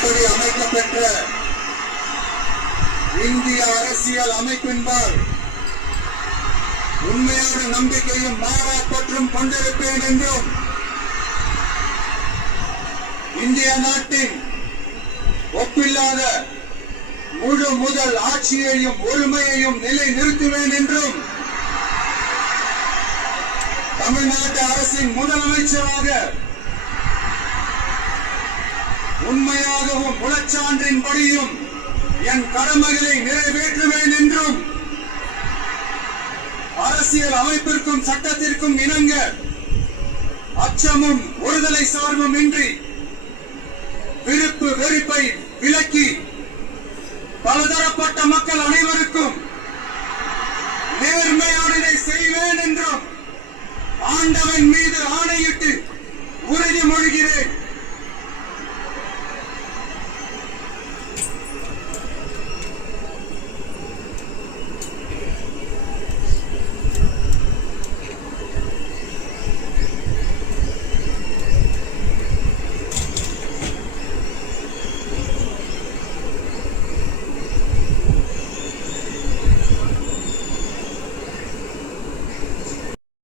சட்டப்படி அமைக்கப்பெற்ற இந்திய அரசியல் அமைப்பின்பால் உண்மையான நம்பிக்கையும் மாறா பற்றும் கொண்டிருப்பேன் என்றும் இந்திய நாட்டின் ஒப்பில்லாத முழு முதல் ஆட்சியையும் ஒருமையையும் நிலை நிறுத்துவேன் என்றும் தமிழ்நாட்டு அரசின் முதலமைச்சராக உண்மையாகவும் முழச்சான்றின்படியும் என் கடமைகளை நிறைவேற்றுவேன் என்றும் அரசியல் அமைப்பிற்கும் சட்டத்திற்கும் இணங்க அச்சமும் ஒருதலை சார்பும் இன்றி விருப்பு வெறுப்பை விலக்கி பலதரப்பட்ட மக்கள் அனைவருக்கும் நேர்மையானதை செய்வேன் என்றும் ஆண்டவன் மீது ஆணையிட்டு உறுதிமொழிகிறேன்.